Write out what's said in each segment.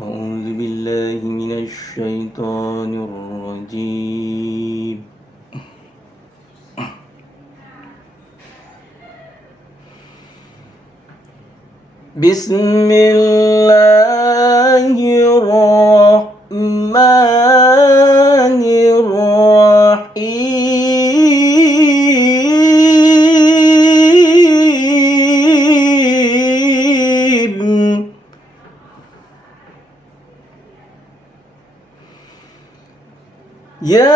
أعوذ بالله من الشيطان الرجيم بسم الله الرحمن الرحيم يا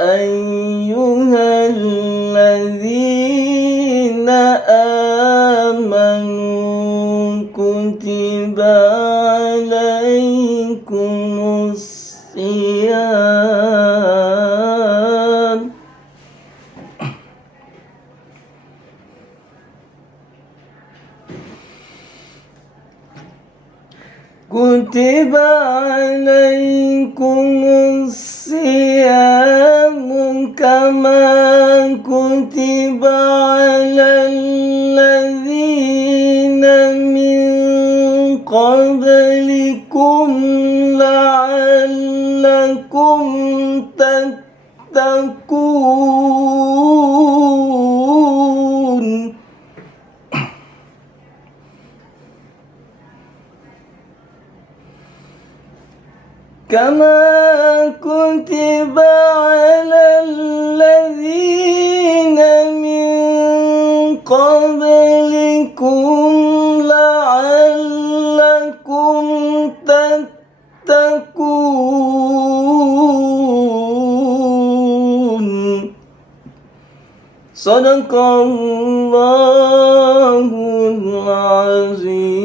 أيها الذين آمنوا كتب عليكم الصيام كتب عليكم الصيام كما كتب على الذين من قبلكم لعلكم تتقون كما كتب على الذين من قبلكم لعلكم تتقون صدق الله العظيم.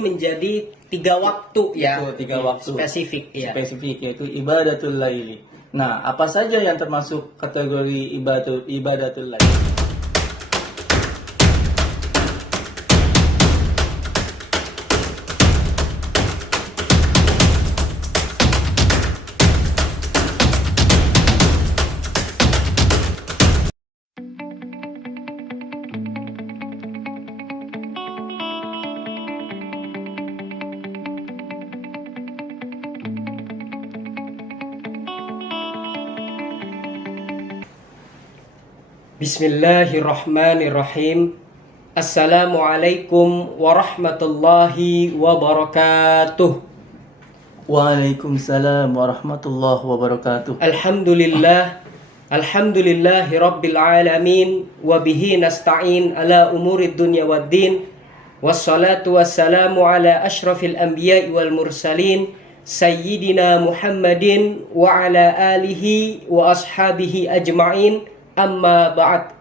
Menjadi 3 waktu ya. Betul, 3 waktu spesifik ya. Spesifik yaitu ibadatul laili. Nah, apa saja yang termasuk kategori ibadatul laili? Bismillahirrahmanirrahim. Assalamualaikum warahmatullahi wabarakatuh. Waalaikumsalam warahmatullahi wabarakatuh. Alhamdulillahi rabbil alamin. Wabihi nasta'in ala umurid dunya waddin. Wassalatu wassalamu ala ashrafil anbiya'i wal mursalin Sayyidina Muhammadin wa ala alihi wa ashabihi ajma'in. Amma ba'd.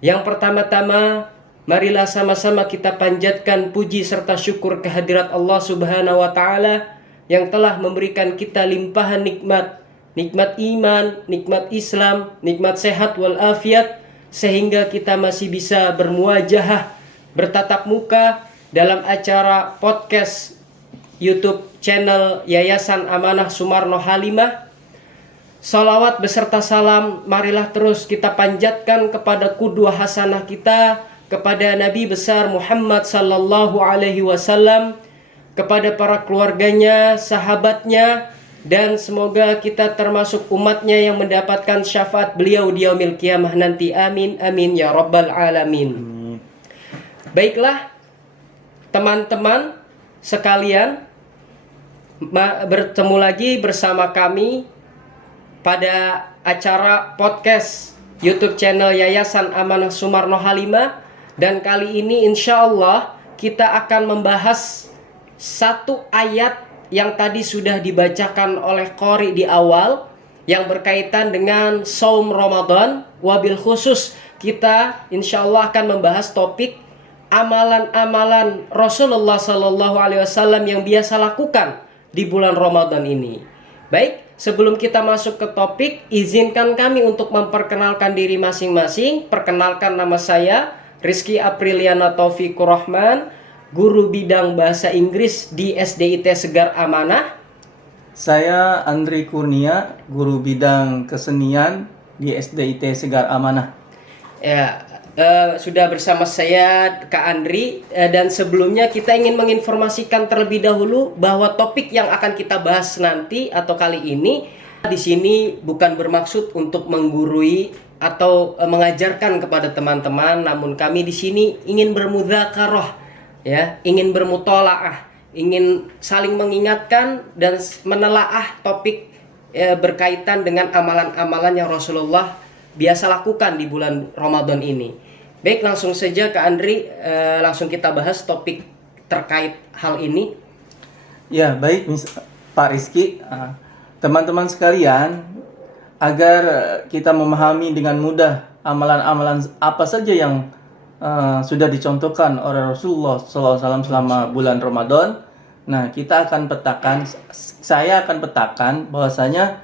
Yang pertama-tama, marilah sama-sama kita panjatkan puji serta syukur kehadirat Allah Subhanahu wa taala yang telah memberikan kita limpahan nikmat, nikmat iman, nikmat Islam, nikmat sehat wal afiat, sehingga kita masih bisa bermuajahah, bertatap muka dalam acara podcast YouTube channel Yayasan Amanah Sumarno Halimah. Salawat beserta salam marilah terus kita panjatkan kepada qudwah hasanah kita, kepada Nabi besar Muhammad sallallahu alaihi wasallam, kepada para keluarganya, sahabatnya, dan semoga kita termasuk umatnya yang mendapatkan syafaat beliau di yaumil qiyamah nanti. Amin amin ya rabbal alamin. Baiklah teman-teman sekalian, bertemu lagi bersama kami pada acara podcast YouTube channel Yayasan Amanah Sumarno Halimah. Dan kali ini insya Allah kita akan membahas satu ayat yang tadi sudah dibacakan oleh Qori di awal, yang berkaitan dengan saum Ramadan. Wabil khusus kita insya Allah akan membahas topik amalan-amalan Rasulullah Sallallahu Alaihi Wasallam yang biasa lakukan di bulan Ramadan ini. Baik, sebelum kita masuk ke topik, izinkan kami untuk memperkenalkan diri masing-masing. Perkenalkan, nama saya Rizky Apriliana Taufikur Rahman, guru bidang bahasa Inggris di SDIT Segar Amanah. Saya Andri Kurnia, guru bidang kesenian di SDIT Segar Amanah. Ya, sudah bersama saya Kak Andri, dan sebelumnya kita ingin menginformasikan terlebih dahulu bahwa topik yang akan kita bahas nanti atau kali ini di sini bukan bermaksud untuk menggurui atau mengajarkan kepada teman-teman, namun kami di sini ingin bermudzakarah, ya, ingin bermutolaah, ingin saling mengingatkan dan menelaah topik berkaitan dengan amalan-amalan yang Rasulullah biasa lakukan di bulan Ramadan ini. Baik, langsung saja Kak Andri, langsung kita bahas topik terkait hal ini. Ya, baik Pak Rizky. Teman-teman sekalian, agar kita memahami dengan mudah amalan-amalan apa saja yang sudah dicontohkan oleh Rasulullah SAW selama bulan Ramadan. Nah, kita akan petakan, saya akan petakan bahwasanya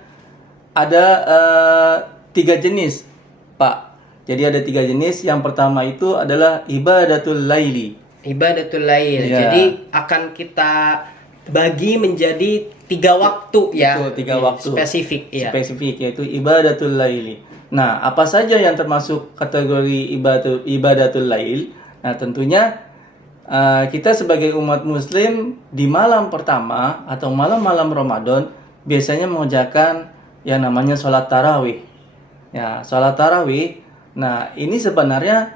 ada 3 jenis, Pak. Jadi ada 3 jenis. Yang pertama itu adalah ibadatul laili. Ibadatul lail. Ya. Jadi akan kita bagi menjadi 3 waktu, ya. Itu 3 waktu. Spesifik, ya. Spesifik, yaitu ibadatul laili. Nah, apa saja yang termasuk kategori ibadatul lail? Nah, tentunya kita sebagai umat muslim di malam pertama atau malam-malam Ramadan biasanya mengerjakan yang namanya sholat tarawih. Ya, sholat tarawih. Nah, ini sebenarnya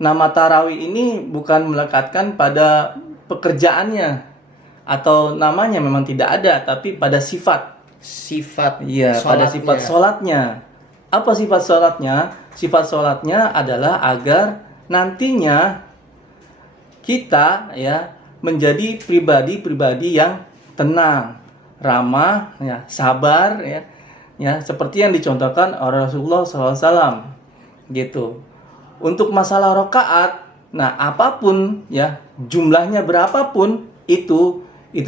nama tarawih ini bukan melekatkan pada pekerjaannya atau namanya, memang tidak ada, tapi pada sifat. Iya, pada sifat sholatnya. Apa sifat sholatnya? Sifat sholatnya adalah agar nantinya kita, ya, menjadi pribadi-pribadi yang tenang, ramah, ya, sabar, ya, seperti yang dicontohkan oleh Rasulullah SAW, gitu. Untuk masalah rakaat, nah apapun, ya, jumlahnya berapapun itu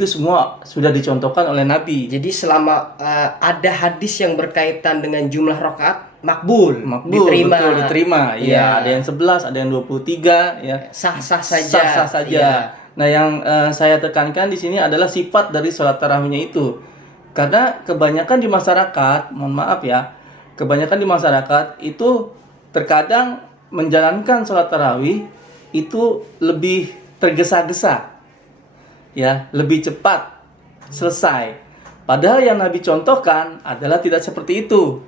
semua sudah dicontohkan oleh Nabi. Jadi selama ada hadis yang berkaitan dengan jumlah rakaat, makbul, diterima. Betul, diterima. Ya. Ada yang 11, ada yang 23, ya. Sah-sah saja. Sah-sah saja. Ya. Nah, yang saya tekankan di sini adalah sifat dari sholat tarawihnya itu. Karena kebanyakan di masyarakat, mohon maaf ya, kebanyakan di masyarakat itu terkadang menjalankan sholat tarawih itu lebih tergesa-gesa, ya, lebih cepat selesai. Padahal yang Nabi contohkan adalah tidak seperti itu.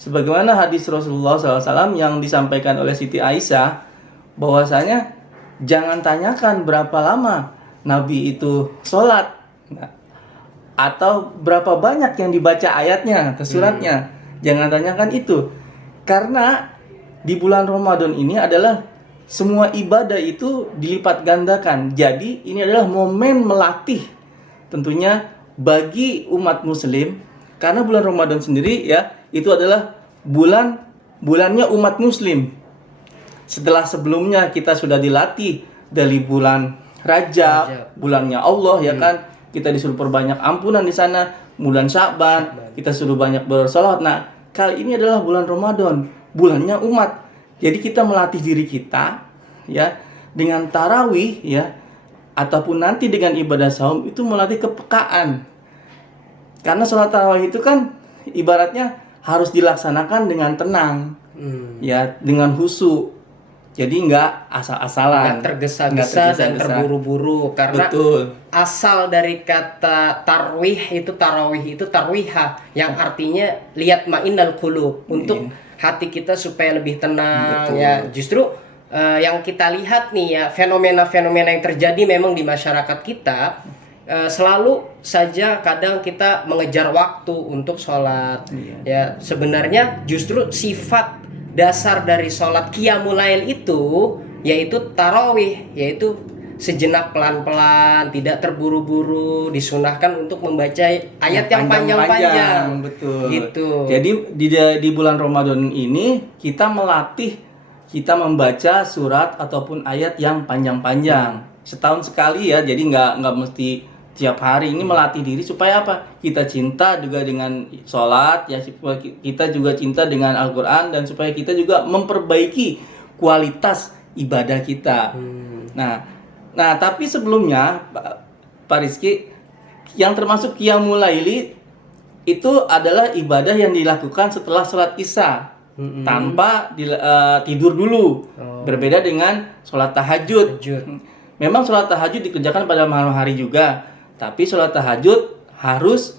Sebagaimana hadis Rasulullah SAW yang disampaikan oleh Siti Aisyah, bahwasanya jangan tanyakan berapa lama Nabi itu sholat, atau berapa banyak yang dibaca ayatnya atau suratnya. Jangan tanyakan itu. Karena di bulan Ramadan ini adalah semua ibadah itu dilipat gandakan. Jadi ini adalah momen melatih tentunya bagi umat muslim, karena bulan Ramadan sendiri, ya, itu adalah bulannya umat muslim. Setelah sebelumnya kita sudah dilatih dari bulan Rajab, bulannya Allah, ya kan? Kita disuruh perbanyak ampunan di sana. Bulan Sya'ban kita suruh banyak bersolawat. Nah, kali ini adalah bulan Ramadan, bulannya umat. Jadi kita melatih diri kita, ya, dengan tarawih, ya, ataupun nanti dengan ibadah saum, itu melatih kepekaan. Karena sholat tarawih itu kan ibaratnya harus dilaksanakan dengan tenang, ya, dengan khusyuk. Jadi nggak asal-asalan, nggak tergesa-gesa dan terburu-buru. Karena betul. Asal dari kata tarawih itu tarwiha, yang artinya lihat ma'inal qulub, untuk hati kita supaya lebih tenang. Betul. Ya, justru yang kita lihat nih, ya, fenomena-fenomena yang terjadi memang di masyarakat kita, selalu saja kadang kita mengejar waktu untuk sholat. Ya, sebenarnya justru sifat dasar dari sholat qiyamul lail itu yaitu tarawih, yaitu sejenak pelan-pelan, tidak terburu-buru, disunahkan untuk membaca ayat yang panjang-panjang. Betul. Gitu. Jadi di bulan Ramadan ini kita melatih kita membaca surat ataupun ayat yang panjang-panjang. Setahun sekali, ya. Jadi nggak mesti tiap hari. Ini melatih diri supaya apa? Kita cinta juga dengan sholat, ya, supaya kita juga cinta dengan Al-Quran, dan supaya kita juga memperbaiki kualitas ibadah kita. Nah, tapi sebelumnya Pak Rizky, yang termasuk qiyamul laili itu adalah ibadah yang dilakukan setelah sholat Isya. tanpa tidur dulu. Berbeda dengan sholat tahajud. Memang sholat tahajud dikerjakan pada malam hari juga, tapi sholat tahajud harus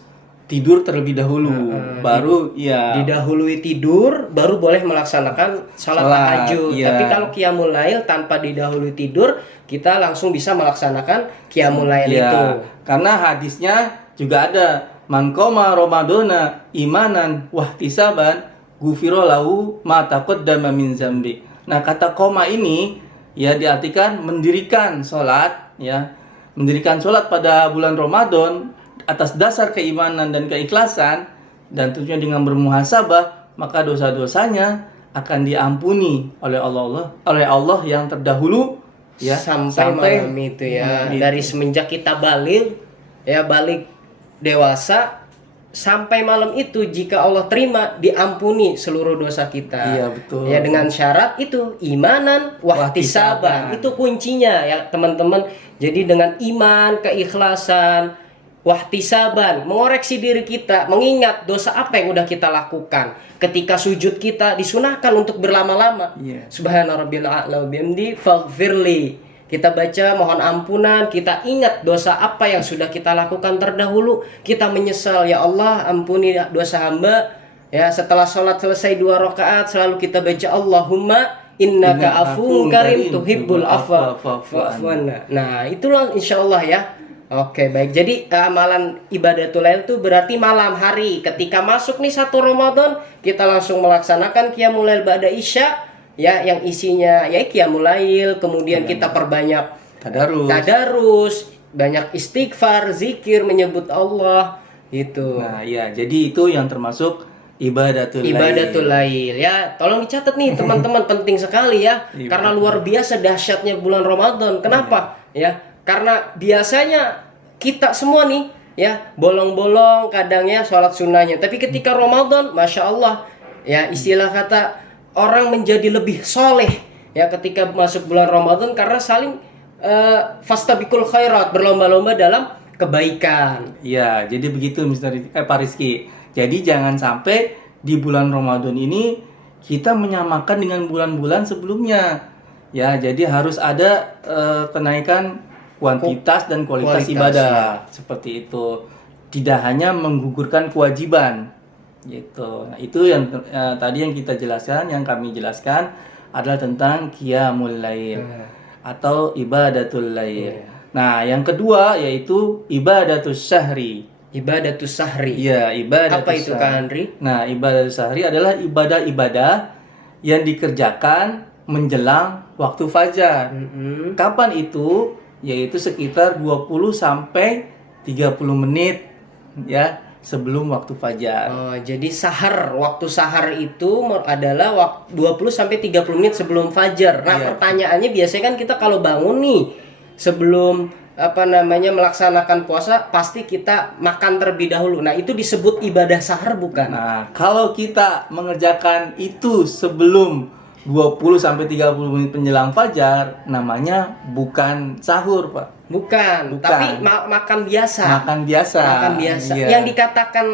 tidur terlebih dahulu, baru didahului tidur baru boleh melaksanakan sholat tahajud. Tapi kalau qiyamul lail tanpa didahului tidur, kita langsung bisa melaksanakan qiyamul lail itu. Karena hadisnya juga ada, man qoma ramadhana imanan wahtisaban ghufira lahu ma taqaddama min zambi. Nah, kata qoma ini ya diartikan mendirikan sholat, ya. Mendirikan sholat pada bulan Ramadan atas dasar keimanan dan keikhlasan, dan tentunya dengan bermuhasabah, maka dosa-dosanya akan diampuni oleh Allah yang terdahulu, ya, sampai malam itu ya. Dari semenjak kita balik dewasa sampai malam itu, jika Allah terima, diampuni seluruh dosa kita. Iya, betul. Ya, dengan syarat itu imanan wahtisaban. Itu kuncinya ya teman-teman. Jadi dengan iman, keikhlasan, wahtisaban, mengoreksi diri kita, mengingat dosa apa yang udah kita lakukan. Ketika sujud kita disunahkan untuk berlama-lama. Subhana rabbil a'la wa bihamdi faghfirli. Kita baca mohon ampunan, kita ingat dosa apa yang sudah kita lakukan terdahulu, kita menyesal, ya Allah ampuni dosa hamba. Ya, setelah sholat selesai 2 rakaat selalu kita baca Allahumma innaka afuwun karim tuhibbul afwa fa'fu anna. Nah, itulah insyaallah ya. Oke, baik. Jadi amalan ibadatul lail itu berarti malam hari. Ketika masuk nih 1 Ramadan, kita langsung melaksanakan qiyamul lail ba'da isya, ya, yang isinya ya qiyamul lail, kemudian kita perbanyak tadarus, banyak istighfar, zikir, menyebut Allah gitu. Nah, ya, jadi itu yang termasuk ibadatul lail. Ya, tolong dicatat nih teman-teman, penting sekali ya. Karena luar biasa dahsyatnya bulan Ramadan. Kenapa? Ya, karena biasanya kita semua nih ya bolong-bolong kadang ya sholat sunnahnya, tapi ketika Ramadan, masya Allah ya, istilah kata orang menjadi lebih soleh ya ketika masuk bulan Ramadan, karena saling fastabiqul khairat, berlomba-lomba dalam kebaikan. Ya, jadi begitu Pak Rizky. Jadi jangan sampai di bulan Ramadan ini kita menyamakan dengan bulan-bulan sebelumnya. Ya, jadi harus ada kenaikan kuantitas dan kualitas ibadah, seperti itu. Tidak hanya menggugurkan kewajiban, gitu. Nah, itu yang tadi yang kita jelaskan, yang kami jelaskan adalah tentang qiyamul lail atau ibadatul lail. Nah, yang kedua yaitu ibadatus syahri. Ibadatus syahri. Iya, ibadatus. Apa itu Kak Andri? Nah, ibadatus syahri adalah ibadah-ibadah yang dikerjakan menjelang waktu fajar. Kapan itu? Yaitu sekitar 20 sampai 30 menit ya sebelum waktu fajar. Oh, jadi waktu sahar itu adalah 20 sampai 30 menit sebelum fajar. Nah, pertanyaannya biasanya kan kita kalau bangun nih sebelum melaksanakan puasa, pasti kita makan terlebih dahulu. Nah, itu disebut ibadah sahar bukan? Nah, kalau kita mengerjakan itu sebelum 20 sampai 30 menit menjelang fajar, namanya bukan sahur, Pak. Bukan. Tapi makan biasa. Makan biasa. Iya. Yang dikatakan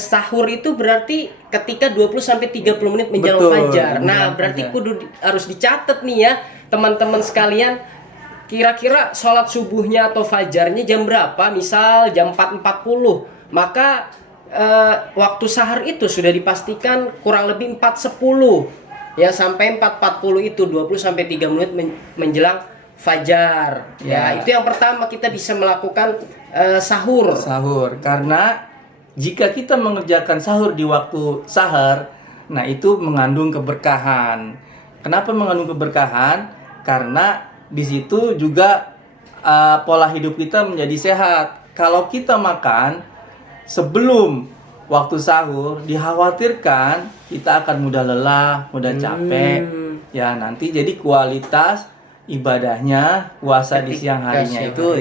sahur itu berarti ketika 20 sampai 30 menit menjelang fajar. Nah, berarti harus dicatat nih ya, teman-teman sekalian. Kira-kira sholat subuhnya atau fajarnya jam berapa? Misal jam 4.40. Maka waktu sahar itu sudah dipastikan kurang lebih 4.10. Ya, sampai 4.40 itu 20 sampai 3 menit menjelang fajar. Ya, itu yang pertama kita bisa melakukan sahur. Karena jika kita mengerjakan sahur di waktu sahar, nah itu mengandung keberkahan. Kenapa mengandung keberkahan? Karena di situ juga pola hidup kita menjadi sehat. Kalau kita makan sebelum waktu sahur, dikhawatirkan kita akan mudah lelah, mudah capek. Ya, nanti jadi kualitas ibadahnya puasa di siang harinya itu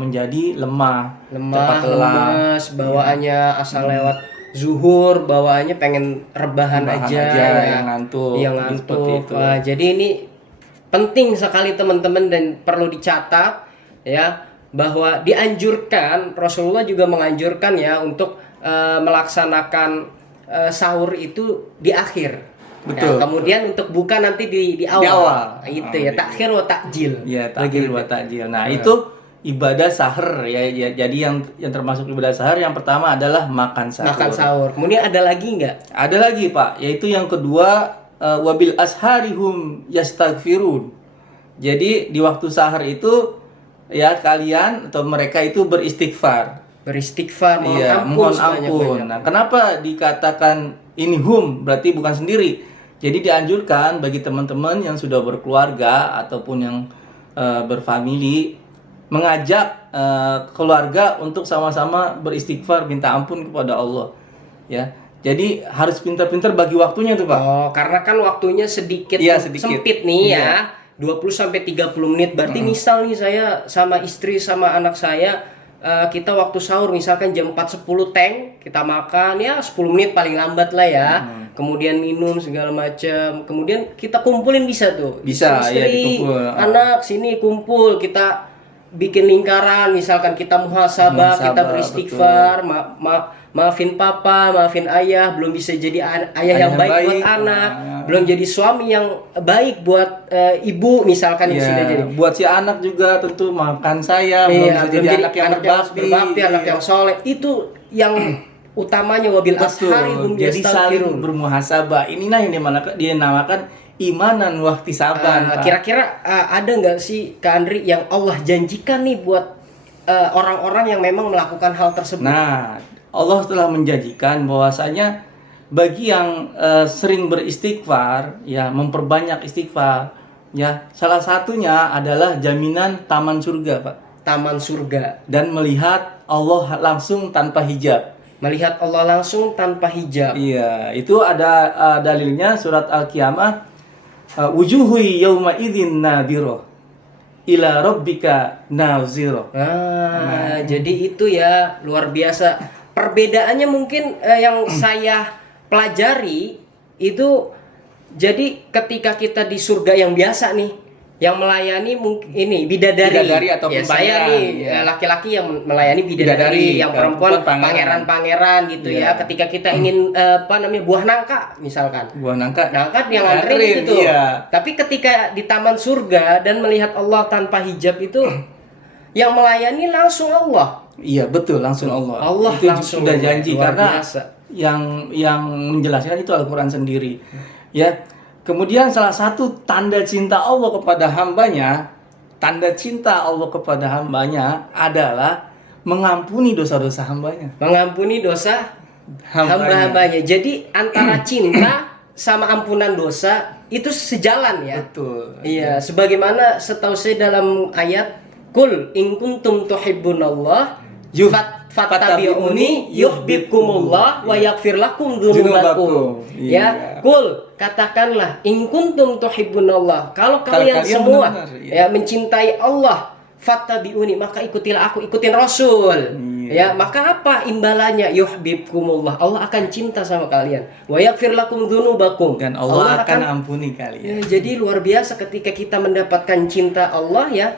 menjadi lemah, cepat lemas, bawaannya asal lewat zuhur, bawaannya pengen rebahan aja yang ngantuk. Seperti itu. Wah, jadi ini penting sekali teman-teman dan perlu dicatat ya, bahwa dianjurkan, Rasulullah juga menganjurkan ya untuk melaksanakan sahur itu di akhir Betul. Nah, kemudian untuk buka nanti di awal. Di awal. Nah, itu ya, takhir wa takjil. Ya, takhir wa takjil. Nah, itu ibadah sahur ya, jadi yang termasuk ibadah sahur yang pertama adalah makan sahur. Makan sahur. Kemudian ada lagi nggak? Ada lagi, Pak, yaitu yang kedua wabil asharihum yastaghfirun. Jadi di waktu sahur itu ya kalian atau mereka itu beristighfar. Beristighfar, mohon Iya, ampun. mohon sebanyak-banyak. ampun. Nah, kenapa dikatakan ini hum berarti bukan sendiri? Jadi dianjurkan bagi teman-teman yang sudah berkeluarga ataupun yang berfamili mengajak keluarga untuk sama-sama beristighfar minta ampun kepada Allah. Ya. Jadi harus pintar-pintar bagi waktunya tuh, Pak. Oh, karena kan waktunya sedikit, Iya, sedikit. sempit nih Iya. ya. 20 sampai 30 menit. Berarti misal nih saya sama istri sama anak saya kita waktu sahur misalkan jam 4.10 kita makan ya 10 menit paling lambat lah ya. Kemudian minum segala macam. Kemudian kita kumpulin bisa tuh. Bisa, ya, Istri, dikumpul. anak sini kumpul, kita bikin lingkaran, misalkan kita muhasabah, kita beristighfar, maafin papa, maafin ayah, belum bisa jadi ayah yang baik buat anak, belum jadi suami yang baik buat ibu misalkan yang sudah jadi. Buat si anak juga tentu maafkan saya, belum bisa jadi anak yang berbakti, anak yang soleh. Itu yang utamanya wabil ashari hum jadi saling yastaghfirun. bermuhasabah. Inilah yang dinamakan imanan wahtisaban. Pak. Kira-kira ada nggak sih Kak Andri yang Allah janjikan nih buat orang-orang yang memang melakukan hal tersebut? Nah, Allah telah menjanjikan bahwasanya bagi yang sering beristighfar, ya memperbanyak istighfar, ya salah satunya adalah jaminan taman surga, Pak. Taman surga. Dan melihat Allah langsung tanpa hijab. Melihat Allah langsung tanpa hijab. Iya, itu ada dalilnya surat Al-Qiyamah. Wujuhu yauma idzin nadhirah ila rabbika nazirah. Jadi itu ya luar biasa. Perbedaannya mungkin yang saya pelajari itu, jadi ketika kita di surga yang biasa nih, yang melayani mungkin ini bidadari atau ya, saya nih laki-laki yang melayani bidadari, yang perempuan pangeran-pangeran gitu ya. Ketika kita ingin buah nangka misalkan, buah nangka yang nganterin itu tuh. Iya. Tapi ketika di taman surga dan melihat Allah tanpa hijab itu yang melayani langsung Allah. Iya, betul, langsung Allah. Allah itu langsung sudah janji karena biasa. yang menjelaskan itu Al-Qur'an sendiri. Ya. Kemudian salah satu tanda cinta Allah kepada hambanya adalah mengampuni dosa-dosa hambanya. Mengampuni dosa hamba-hambanya. Jadi antara cinta sama ampunan dosa itu sejalan ya. Betul. Iya, sebagaimana setahu saya dalam ayat Qul in kuntum tuhibbunallah fattabi'uni yuhibbukumullah wa yaghfir lakum dzunubakum. Ya, Qul, katakanlah in kuntum tuhibbunallah. Kalau kalian semua mencintai Allah, fattabi'uni, maka ikutilah aku, ikutin Rasul. Ya, maka apa imbalannya? Yuhibbukumullah. Allah akan cinta sama kalian. Wa yaghfir lakum dzunubakum. Dan Allah akan ampuni kalian. Jadi luar biasa ketika kita mendapatkan cinta Allah ya.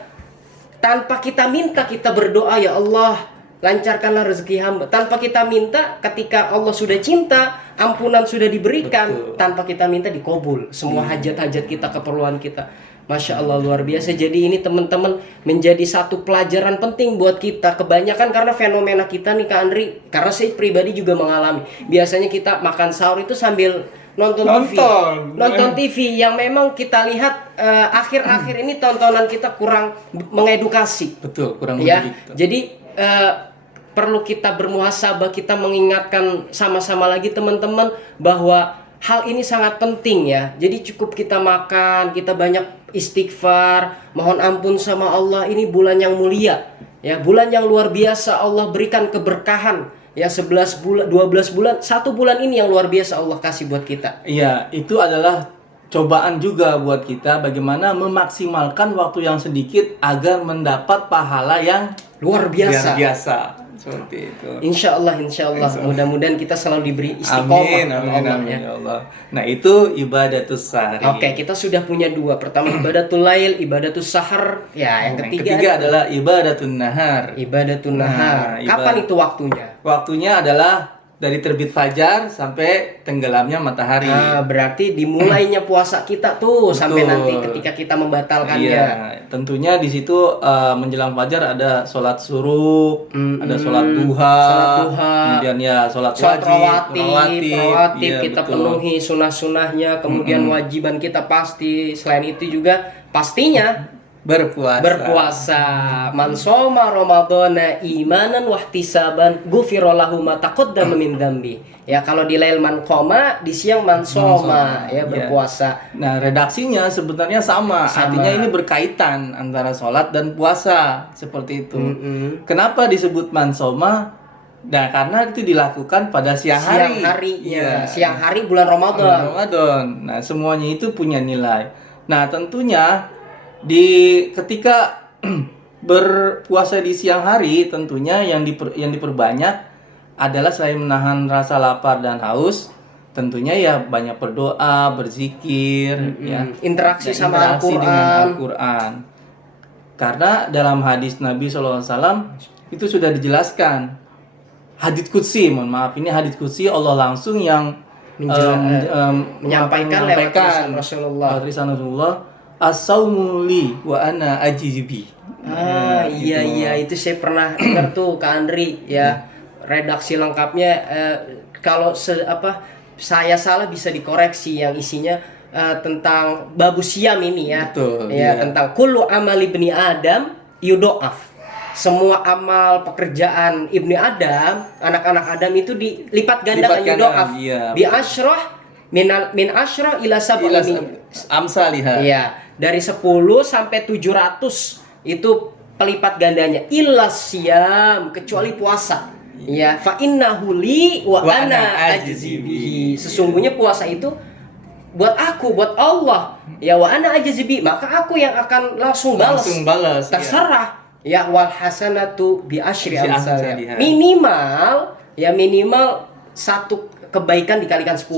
Tanpa kita minta, kita berdoa, ya Allah lancarkanlah rezeki hamba. Tanpa kita minta, ketika Allah sudah cinta, ampunan sudah diberikan. Betul. Tanpa kita minta, dikabul semua hajat-hajat kita, keperluan kita. Masya Allah, luar biasa. Jadi ini teman-teman menjadi satu pelajaran penting buat kita. Kebanyakan karena fenomena kita nih Kak Andri, karena saya pribadi juga mengalami. Biasanya kita makan sahur itu sambil nonton TV yang memang kita lihat akhir-akhir ini tontonan kita kurang mengedukasi. Betul, kurang ya. mendidik. Jadi perlu kita bermuhasabah, kita mengingatkan sama-sama lagi teman-teman bahwa hal ini sangat penting ya. Jadi cukup kita makan, kita banyak istighfar, mohon ampun sama Allah. Ini bulan yang mulia ya, bulan yang luar biasa. Allah berikan keberkahan. Ya 11 bulan, 12 bulan, 1 bulan ini yang luar biasa Allah kasih buat kita. Iya, itu adalah cobaan juga buat kita bagaimana memaksimalkan waktu yang sedikit agar mendapat pahala yang luar biasa. Seperti itu. Insya Allah. Mudah-mudahan kita selalu diberi istiqomah. Amin, ya Allah. Nah, itu ibadatus sahri. Oke, kita sudah punya 2. Pertama ibadatul lail, ibadatus sahar. Ya, yang ketiga adalah ibadatun nahar. Ibadatun nahar. Kapan itu waktunya? Waktunya adalah dari terbit fajar sampai tenggelamnya matahari. Nah, berarti dimulainya puasa kita tuh sampai nanti ketika kita membatalkannya. Iya, tentunya di situ menjelang fajar ada sholat suruh, ada sholat duha, kemudian ya sholat rawatib, iya, kita betul. penuhi sunah-sunahnya, kemudian wajiban kita pasti. Selain itu juga pastinya berpuasa. Man shoma ramadhana imanan wahtisaban ghufira lahu ma taqaddama min dzambi. Ya, kalau di lail man qoma, di siang man shoma, ya berpuasa. Nah, redaksinya sebenarnya sama. Artinya ini berkaitan antara sholat dan puasa, seperti itu. Kenapa disebut man shoma? Nah, karena itu dilakukan pada siang hari. Siang hari bulan Ramadan. Nah, semuanya itu punya nilai. Nah, tentunya ketika berpuasa di siang hari, tentunya yang diperbanyak adalah selain menahan rasa lapar dan haus, tentunya ya banyak berdoa, berzikir, ya, interaksi sama dengan Al-Quran. Karena dalam hadis Nabi SAW itu sudah dijelaskan, hadits qudsi, mohon maaf, ini hadits qudsi Allah langsung yang menyampaikan lewat Rasulullah. As-saumu li wa ana ajibi. Iya, itu saya pernah dengar tuh Kak Andri ya. Redaksi lengkapnya kalau saya salah bisa dikoreksi, yang isinya tentang babu siam ini ya. Betul, ya, tentang kullu amali ibni Adam yudoaf. Semua amal pekerjaan ibni Adam, anak-anak Adam itu dilipat gandakan yudoaf. Bi asyrah min asyrah ila sab'i amsalihah. Iya, dari 10 sampai 700 itu pelipat gandanya. Illas siyam, kecuali puasa. Ya, fa innahu li wa ana ajzibihi. Sesungguhnya puasa itu buat aku, buat Allah. Ya, wa ana ajzibi, maka aku yang akan langsung balas. Terserah. Ya, wal hasanatu bi asyri amsalihah. Minimal satu kebaikan dikalikan 10.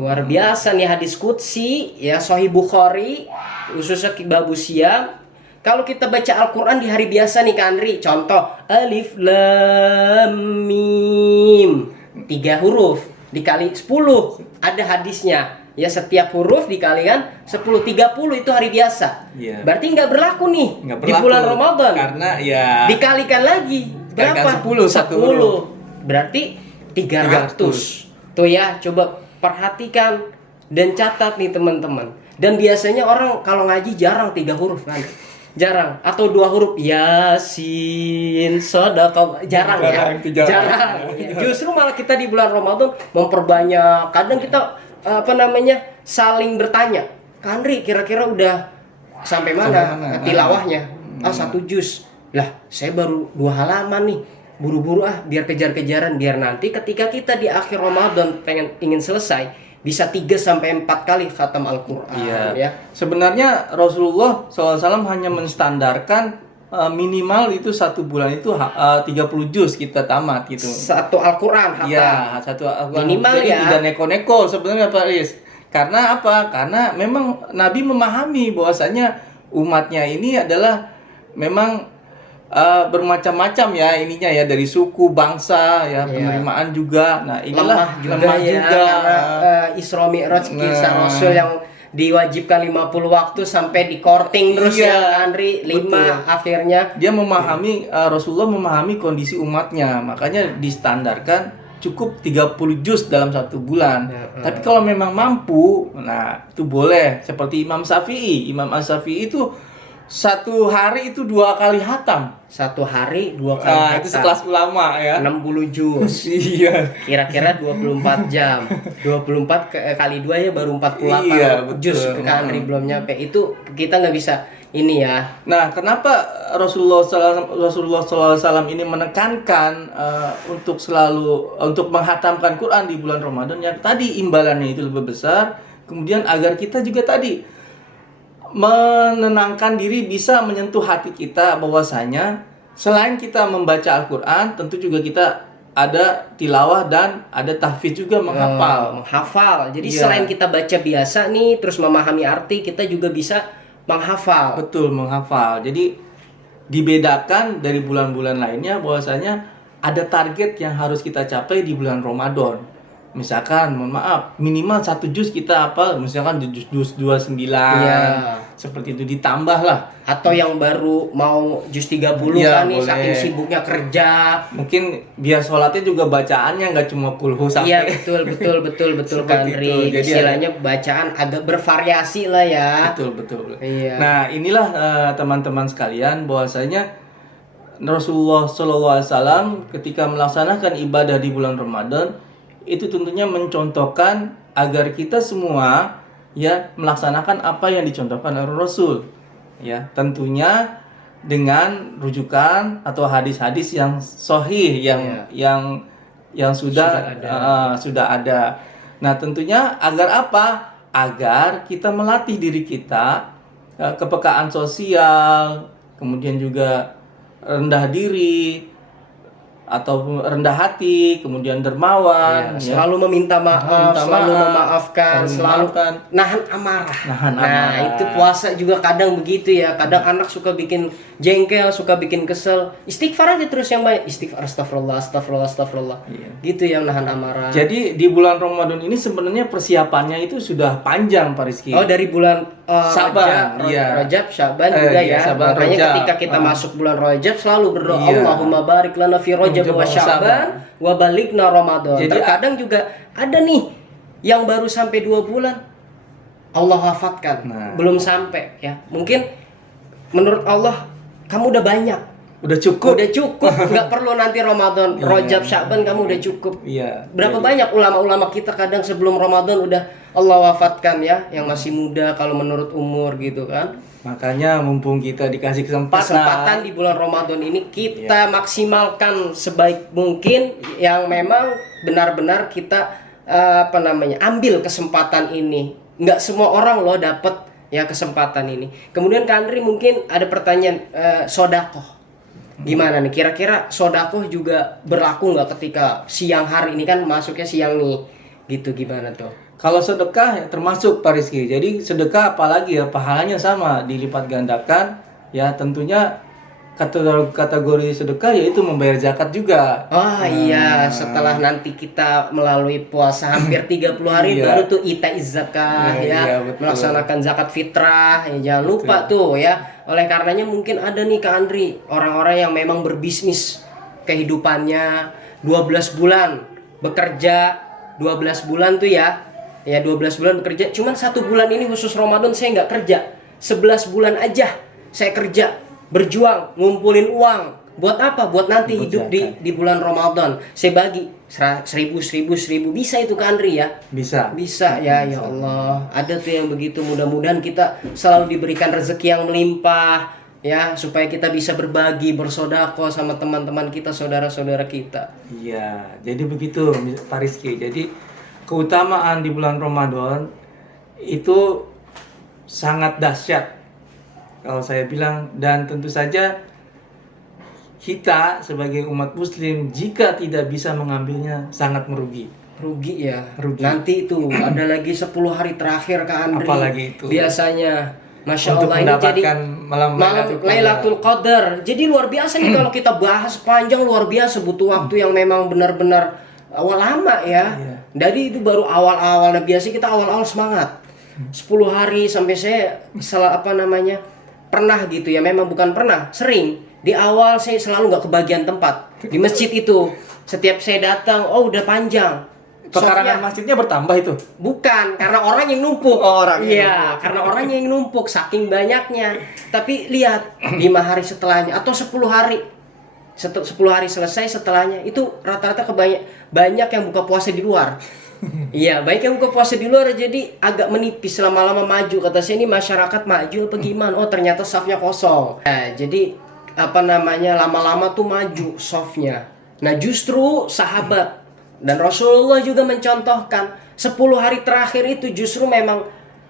Luar biasa nih hadis qudsi ya, Sahih Bukhari, khususnya babu siam. Kalau kita baca Al-Qur'an di hari biasa nih Kak Andri, contoh alif lam mim, 3 huruf dikali 10, ada hadisnya. Ya, setiap huruf dikalikan 10, 30 itu hari biasa. Berarti nggak berlaku nih di bulan Ramadan. Karena ya dikalikan lagi berapa? 10. Berarti 300. Tuh ya, coba perhatikan dan catat nih teman-teman. Dan biasanya orang kalau ngaji jarang 3 huruf kan. Jarang, atau 2 huruf Yasin, Shadaqah, jarang. Justru malah kita di bulan Ramadan memperbanyak. Kadang kita saling bertanya, Kak Andri kira-kira udah sampai mana tilawahnya? 1 juz. Lah, saya baru 2 halaman nih. Buru-buru biar kejar-kejaran, biar nanti ketika kita di akhir Ramadan ingin selesai bisa 3 sampai 4 kali khatam Al-Qur'an. Ya. Sebenarnya Rasulullah SAW hanya menstandarkan minimal itu 1 bulan itu 30 juz kita tamat gitu. Satu Al-Qur'an khatam. Iya, 1 Al-Qur'an. Minimal. Jadi ya. Tidak neko-neko sebenarnya Pak Riz. Karena apa? Karena memang Nabi memahami bahwasanya umatnya ini adalah memang bermacam-macam ya ininya ya, dari suku, bangsa ya, penerimaan juga. Nah, inilah lemah juga. Karena Isra Mi'raj kisah Rasul yang diwajibkan 50 waktu sampai di korting terus ya Andri 5 akhirnya dia memahami Rasulullah memahami kondisi umatnya, makanya distandarkan cukup 30 juz dalam 1 bulan. Tapi kalau memang mampu, nah itu boleh. Seperti Imam Syafi'i itu 1 hari itu 2 kali hatam. 1 hari 2 kali hatam. Itu sekelas ulama ya. 60 juz. Iya. Kira-kira 24 jam. 24 kali 2 ya baru 48 juz ke Andri belum nyampe. Itu kita nggak bisa ini ya. Nah, kenapa Rasulullah SAW ini menekankan untuk menghatamkan Quran di bulan Ramadan? Yang tadi imbalannya itu lebih besar. Kemudian agar kita juga tadi menenangkan diri, bisa menyentuh hati kita bahwasanya selain kita membaca Al-Quran, tentu juga kita ada tilawah dan ada tahfidz juga, menghafal. Jadi selain kita baca biasa nih, terus memahami arti, kita juga bisa menghafal. Betul, menghafal. Jadi dibedakan dari bulan-bulan lainnya bahwasanya ada target yang harus kita capai di bulan Ramadan. Misalkan, mohon maaf, minimal 1 juz kita apa, misalkan juz 29. Iya. Seperti itu ditambah lah. Atau yang baru mau juz 30 Iya, kan nih, boleh. saking sibuknya kerja. Mungkin biar sholatnya juga bacaannya nggak cuma kulhu Iya, sampai. betul Seperti Kak itu. Andri. Jadi Istilahnya bacaan agak bervariasi lah ya. Betul. Iya. Nah, inilah teman-teman sekalian, bahwasanya Rasulullah SAW ketika melaksanakan ibadah di bulan Ramadan itu tentunya mencontohkan agar kita semua ya melaksanakan apa yang dicontohkan oleh Rasul. Ya, tentunya dengan rujukan atau hadis-hadis yang sahih yang sudah ada. Nah, tentunya agar apa? Agar kita melatih diri kita kepekaan sosial, kemudian juga rendah diri atau rendah hati, kemudian dermawan, Iya, selalu meminta maaf, selalu memaafkan, selalu nahan amarah. Nah, itu puasa juga kadang begitu ya. Kadang anak suka bikin jengkel, suka bikin kesel. Istighfar aja terus yang banyak. Istighfar, astagfirullah. Iya. Gitu yang nahan amarah. Jadi di bulan Ramadan ini sebenarnya persiapannya itu sudah panjang, Pak Rizky. Oh, dari bulan Syaban, Rajab, Syaban juga iya, ya. Syaban, Makanya Rajab. ketika kita masuk bulan Rajab selalu berdoa, Iya. Allahumma barik lana fi Rajab wa Syaban wa balikna Ramadan. Jadi Terkadang juga ada nih yang baru sampai 2 bulan Allah wafatkan. Nah. Belum sampai ya. Mungkin menurut Allah kamu udah banyak. Udah cukup. Udah cukup, nggak perlu nanti Ramadan, Iya. Rajab, Syaban kamu udah cukup. Iya. Berapa banyak ulama-ulama kita kadang sebelum Ramadan udah Allah wafatkan ya, yang masih muda kalau menurut umur gitu kan. Makanya mumpung kita dikasih Kesempatan di bulan Ramadan ini kita maksimalkan sebaik mungkin yang memang benar-benar kita ambil kesempatan ini. Nggak semua orang loh dapat ya kesempatan ini. Kemudian Kak Andri mungkin ada pertanyaan sodakoh. Gimana nih kira-kira sodakoh juga berlaku nggak ketika siang hari ini kan masuknya siang nih gitu, gimana tuh? Kalau sedekah ya termasuk, Pak Rizky. Jadi sedekah apalagi ya pahalanya sama dilipat gandakan. Ya tentunya kategori sedekah yaitu membayar zakat juga. Oh iya, setelah nanti kita melalui puasa hampir 30 hari Iya. baru tuh itaiz zakah Iya, ya, betul. melaksanakan zakat fitrah ya, jangan lupa tuh ya. Oleh karenanya mungkin ada nih Kak Andri orang-orang yang memang berbisnis kehidupannya 12 bulan bekerja, 12 bulan tuh ya 12 bulan bekerja, cuman 1 bulan ini khusus Ramadan saya nggak kerja, 11 bulan aja saya kerja berjuang ngumpulin uang buat apa? Buat nanti Buat hidup di bulan Ramadan. Saya bagi 1000 bisa itu Kak Andri ya? Bisa. Ya Allah. Ada tuh yang begitu. Mudah-mudahan kita selalu diberikan rezeki yang melimpah ya, supaya kita bisa berbagi, bersedekah sama teman-teman kita, saudara-saudara kita. Iya, jadi begitu Pak Rizky. Jadi keutamaan di bulan Ramadan itu sangat dahsyat kalau saya bilang, dan tentu saja kita sebagai umat muslim jika tidak bisa mengambilnya sangat merugi. Rugi ya. Rugi. Nanti itu ada lagi 10 hari terakhir Kak Andri. Apalagi itu. Biasanya Masya Untuk Allah ini jadi mendapatkan malam Lailatul Qadar. Jadi luar biasa nih kalau kita bahas panjang, luar biasa, butuh waktu yang memang benar-benar lama ya. Iya. Jadi itu baru awal-awal. Nah, biasanya kita awal-awal semangat. 10 hari sampai saya pernah gitu ya, memang bukan pernah, sering. Di awal saya selalu nggak kebagian tempat di masjid itu. Setiap saya datang, oh udah panjang. Pekarangan masjidnya bertambah itu. Bukan, karena orang yang numpuk. Oh, orang yang Iya, karena orangnya yang numpuk saking banyaknya. Tapi lihat 5 hari setelahnya atau 10 hari. 10 hari selesai setelahnya itu rata-rata banyak yang buka puasa di luar. Iya, baik yang buka puasa di luar jadi agak menipis, lama-lama maju. Kata saya ini masyarakat maju apa gimana? Oh, ternyata safnya kosong. Nah, jadi lama-lama tuh maju safnya. Nah, justru sahabat dan Rasulullah juga mencontohkan 10 hari terakhir itu justru memang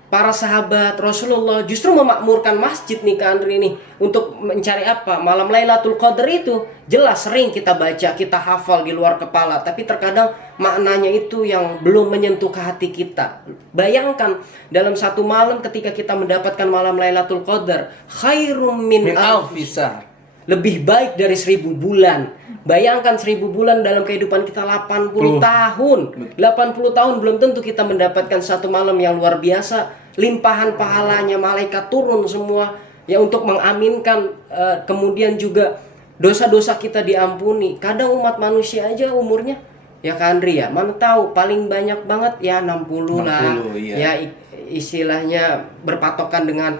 para sahabat Rasulullah justru memakmurkan masjid nih Kak Andri nih untuk mencari apa? Malam Lailatul Qadar itu jelas sering kita baca, kita hafal di luar kepala, tapi terkadang maknanya itu yang belum menyentuh ke hati kita. Bayangkan dalam satu malam ketika kita mendapatkan malam Lailatul Qadar khairum min Min alfisar. lebih baik dari 1000 bulan. Bayangkan 1000 bulan dalam kehidupan kita 80 tahun. 80 tahun belum tentu kita mendapatkan satu malam yang luar biasa. Limpahan pahalanya, malaikat turun semua ya untuk mengaminkan, kemudian juga dosa-dosa kita diampuni. Kadang umat manusia aja umurnya ya Kak Andri ya, mana tahu paling banyak banget ya 60 lah. iya. Ya istilahnya berpatokan dengan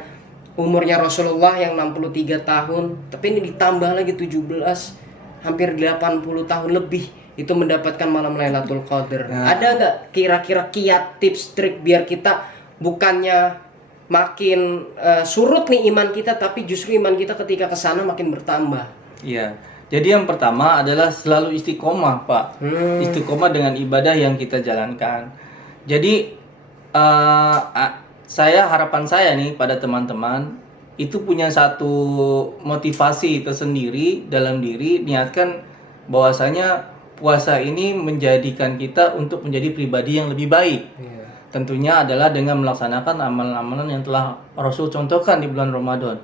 umurnya Rasulullah yang 63 tahun, tapi ini ditambah lagi 17, hampir 80 tahun lebih itu mendapatkan malam Lailatul Qadar. Ada nggak kira-kira kiat, tips, trik biar kita bukannya makin surut nih iman kita, tapi justru iman kita ketika kesana makin bertambah? Iya. Jadi yang pertama adalah selalu istiqomah, Pak. Istiqomah dengan ibadah yang kita jalankan. Jadi harapan saya nih pada teman-teman itu punya satu motivasi tersendiri dalam diri, niatkan bahwasanya puasa ini menjadikan kita untuk menjadi pribadi yang lebih baik. Tentunya adalah dengan melaksanakan amalan-amalan yang telah Rasul contohkan di bulan Ramadan.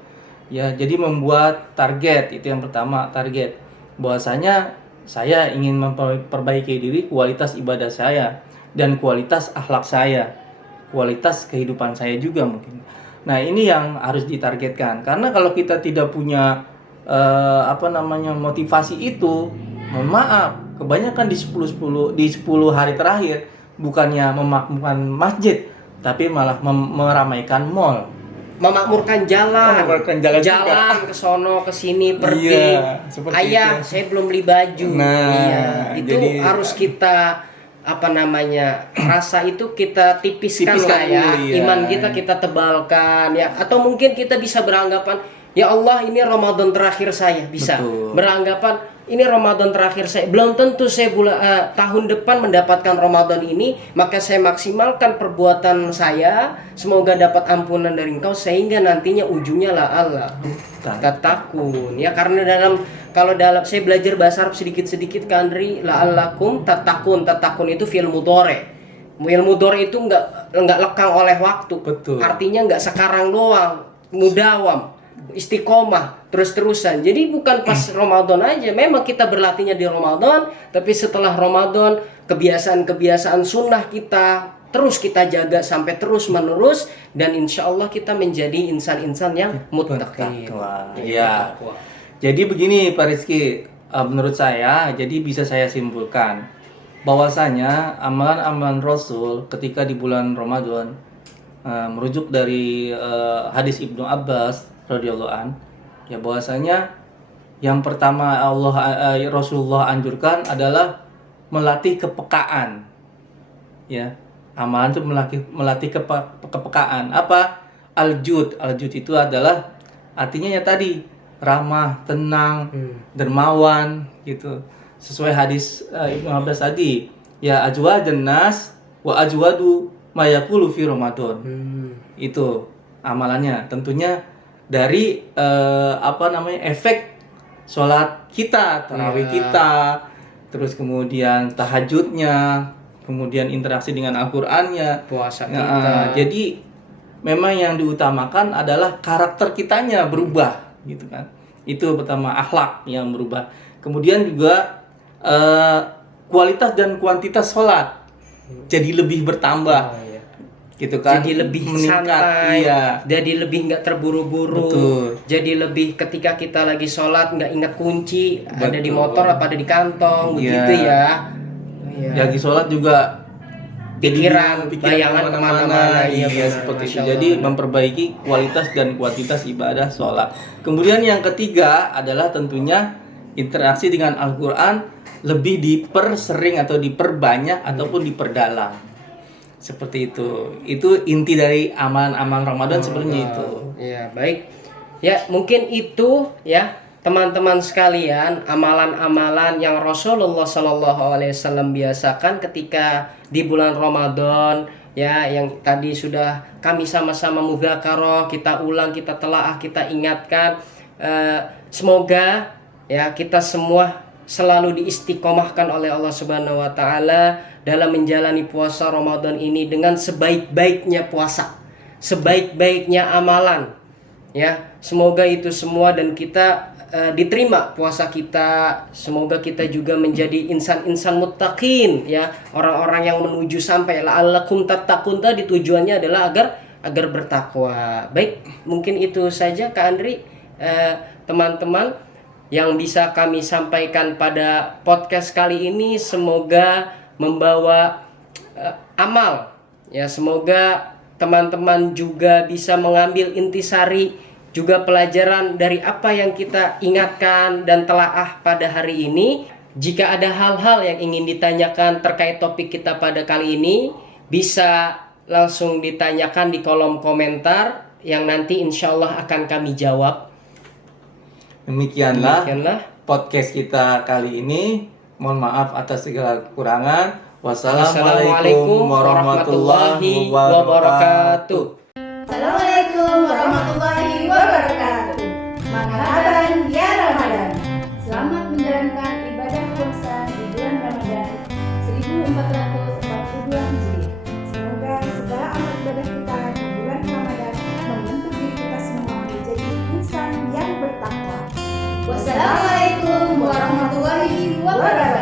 Ya, jadi membuat target, itu yang pertama, target bahwasanya saya ingin memperbaiki diri, kualitas ibadah saya dan kualitas akhlak saya, kualitas kehidupan saya juga mungkin. Nah, ini yang harus ditargetkan, karena kalau kita tidak punya motivasi itu, mohon maaf, kebanyakan di 10 hari terakhir bukannya memakmurkan masjid, tapi malah meramaikan mall. Memakmurkan jalan jalan ke sono ke sini pergi. Iya, Ayah, saya belum beli baju. Nah, itu jadi harus kita rasa itu kita tipiskan lah ya. dulu, iya. Iman kita tebalkan ya, atau mungkin kita bisa beranggapan ya Allah, ini Ramadan terakhir saya, bisa. Betul. Beranggapan ini Ramadan terakhir saya, belum tentu saya tahun depan mendapatkan Ramadan ini, maka saya maksimalkan perbuatan saya, semoga dapat ampunan dari Engkau, sehingga nantinya ujungnya la Allah tatakun ya. Karena kalau saya belajar bahasa Arab sedikit-sedikit Kak Andri, la allakum tatakun itu fi'il mudhari. Fi'il mudhari itu enggak lekang oleh waktu. Betul. Artinya enggak sekarang doang, mudawam, istiqomah terus-terusan. Jadi bukan pas Ramadan aja, memang kita berlatihnya di Ramadan, tapi setelah Ramadan kebiasaan-kebiasaan sunnah kita terus kita jaga sampai terus menerus, dan insya Allah kita menjadi insan-insan yang muttaqin. Ya. Jadi begini Pak Rizky, menurut saya, jadi bisa saya simpulkan bahwasanya amalan-amalan Rasul ketika di bulan Ramadan, merujuk dari hadis Ibnu Abbas radhiyallahu an, ya bahwasanya yang pertama Rasulullah anjurkan adalah melatih kepekaan. Ya, amalan itu melatih kepekaan. Apa? Al-jud itu adalah artinya ya tadi ramah, tenang, dermawan gitu. Sesuai hadis Ibnu Abbas tadi, ya ajwadun nas wa ajwadu ma yaqulu fi Ramadan. Itu amalannya. Tentunya dari efek sholat kita, tarawih kita, terus kemudian tahajudnya, kemudian interaksi dengan Al-Qur'annya, puasa kita. Jadi memang yang diutamakan adalah karakter kitanya berubah gitu kan. Itu pertama, akhlak yang berubah. Kemudian juga kualitas dan kuantitas sholat jadi lebih bertambah. Gitu kan, jadi lebih meningkat, santai, iya. Jadi lebih nggak terburu-buru. Betul. Jadi lebih ketika kita lagi sholat nggak ingat kunci, ada di Betul. motor apa ada di kantong, Iya. begitu ya. Lagi sholat juga Pikiran, jadi bayangan kemana-mana. Iya, benar, seperti itu. Masya Allah. Jadi memperbaiki kualitas dan kuantitas ibadah sholat. Kemudian yang ketiga adalah tentunya interaksi dengan Al-Quran lebih dipersering atau diperbanyak ataupun diperdalam. Seperti itu. Itu inti dari amalan-amalan Ramadan sebenarnya itu. Ya, baik. Ya, mungkin itu ya teman-teman sekalian, amalan-amalan yang Rasulullah SAW biasakan ketika di bulan Ramadan, ya, yang tadi sudah kami sama-sama mudzakarah, kita ulang, kita telaah, kita ingatkan. Semoga ya kita semua selalu diistiqomahkan oleh Allah Subhanahu wa taala dalam menjalani puasa Ramadan ini dengan sebaik-baiknya puasa, sebaik-baiknya amalan. Ya, semoga itu semua, dan kita diterima puasa kita. Semoga kita juga menjadi insan-insan muttaqin ya, orang-orang yang menuju sampai la'allakum tattaqun. Tadi tujuannya adalah agar bertakwa. Baik, mungkin itu saja Kak Andri, teman-teman yang bisa kami sampaikan pada podcast kali ini. Semoga membawa amal ya, semoga teman-teman juga bisa mengambil intisari juga pelajaran dari apa yang kita ingatkan dan telaah pada hari ini. Jika ada hal-hal yang ingin ditanyakan terkait topik kita pada kali ini, bisa langsung ditanyakan di kolom komentar yang nanti insya Allah akan kami jawab. Demikianlah Demikianlah. podcast kita kali ini. Mohon maaf atas segala kekurangan. Wassalamualaikum warahmatullahi wabarakatuh. Assalamualaikum warahmatullahi wabarakatuh. Marhaban ya Ramadan. Selamat menjalankan ibadah puasa di bulan Ramadan 1442 Hijriah. Semoga segala amal ibadah kita di bulan Ramadan membentuk diri kita semua menjadi insan yang bertakwa. Wassalamualaikum warahmatullahi wabarakatuh.